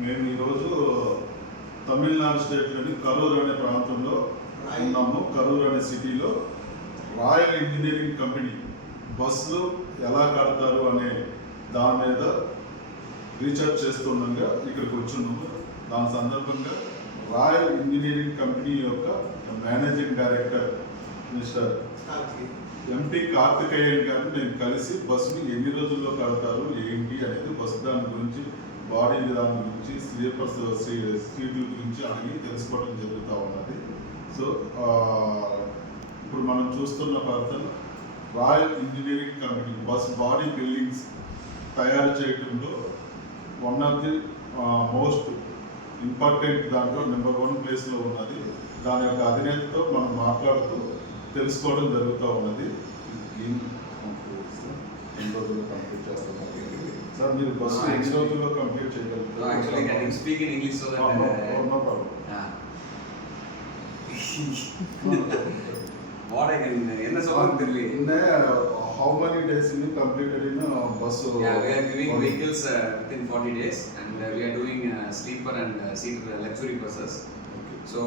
మేము ఈరోజు తమిళనాడు స్టేట్లోని కరూర్ అనే ప్రాంతంలో ఉన్నాము. కరూర్ అనే సిటీలో రాయల్ ఇంజనీరింగ్ కంపెనీ బస్సులు ఎలా కడతారు అనే దాని మీద రీసెర్చ్ చేస్తుండగా ఇక్కడికి వచ్చున్నాము. దాని సందర్భంగా రాయల్ ఇంజనీరింగ్ కంపెనీ యొక్క managing director mister MP Karthikeyan గారిని నేను కలిసి బస్సుని ఎన్ని రోజుల్లో కడతారు ఏంటి అనేది బస్సు దాని గురించి, బాడీ దాని గురించి, స్లీపర్స్ సీట్ల గురించి అడిగి తెలుసుకోవడం జరుగుతూ ఉన్నది. సో ఇప్పుడు మనం చూస్తున్న person royal engineering company bus body buildings తయారు చేయడంలో one of the most important దాంట్లో నెంబర్ 1 ప్లేస్లో ఉన్నది. దాని యొక్క అధినేతతో మనం మాట్లాడుతూ తెలుసుకోవడం జరుగుతూ ఉన్నది. ఎన్ని రోజుల్లో కంప్లీట్ చేస్తున్నారు సార్? మీరు బస్సు ఎన్ని రోజుల్లో కంప్లీట్ చేయగలుగుతారు? Speak in English so that no problem. What I can in the summer how many days you completed in bus? Yeah, we are giving vehicles within 40 days and we are doing sleeper and seater luxury buses. Okay. So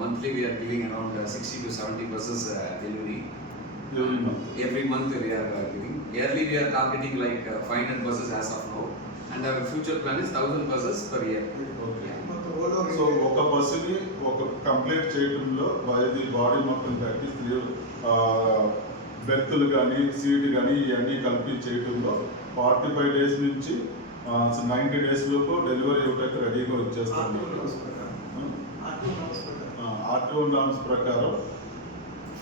monthly we are giving around 60 to 70 buses delivery. Every month we are giving. Yearly we are targeting like 500 buses as of now and our future plan is 1000 buses per year. Okay. So ఒక బస్సుని ఒక complete చేయడంలో body మొత్తం కట్టి బెర్తులు కానీ seat కానీ ఇవన్నీ కలిపి చేయడంలో 45 డేస్ నుంచి 90 డేస్ లోపు డెలివరీ ఇవ్వడానికి రెడీగా వచ్చేస్తాం. ఆర్టీఓ నామ్స్ ప్రకారం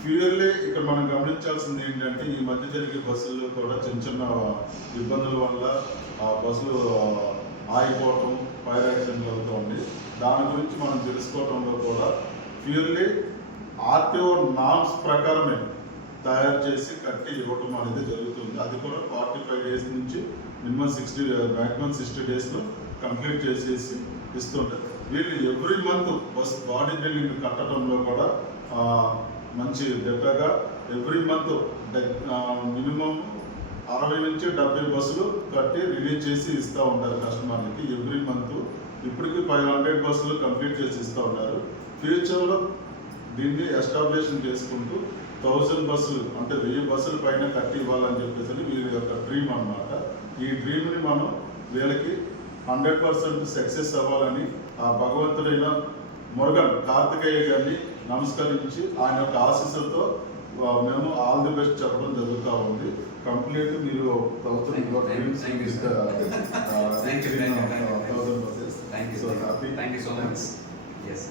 ఫ్యూయల్లీ ఇక్కడ మనం గమనించాల్సింది ఏంటంటే ఈ మధ్య జరిగే బస్సుల్లో కూడా చిన్న చిన్న ఇబ్బందుల వల్ల ఆ బస్సులు ఆగిపోవటం, ఫైర్ యాక్సిడెంట్ జరుగుతుంది. దాని గురించి మనం తెలుసుకోవడంలో కూడా ఫ్యూయల్లీ ఆర్టీఓ నామ్స్ ప్రకారమే తయారు చేసి కట్టి ఇవ్వటం అనేది జరుగుతుంది. అది కూడా 45 డేస్ నుంచి మ్యాక్సిమం 60 డేస్లో కంప్లీట్ చేసేసి ఇస్తుంటారు. వీళ్ళు every month bus body building కట్టడంలో కూడా మంచి దెబ్బగా ఎవ్రీ మంత్ మినిమం 60 నుంచి 70 బస్సులు కట్టి రిలీజ్ చేసి ఇస్తూ ఉంటారు కస్టమర్లకి ఎవ్రీ మంత్. ఇప్పటికీ 500 బస్సులు కంప్లీట్ చేసి ఇస్తూ ఉంటారు. ఫ్యూచర్లో దీన్ని ఎస్టాబ్లిషన్ చేసుకుంటూ 1000 బస్సులు అంటే 1000 బస్సుల పైన కట్టి ఇవ్వాలని చెప్పేసి వీళ్ళ యొక్క డ్రీమ్ అన్నమాట. ఈ డ్రీమ్ని మనం వీళ్ళకి 100% సక్సెస్ అవ్వాలని ఆ భగవంతుడైన మురుగన్ కార్తికేయ గారిని నమస్కరించి ఆయన యొక్క ఆశీస్సులతో మేము ఆల్ ది బెస్ట్ చెప్పడం జరుగుతూ ఉంది. కంప్లీట్ మీరు 1000 Thank you so much. Yes.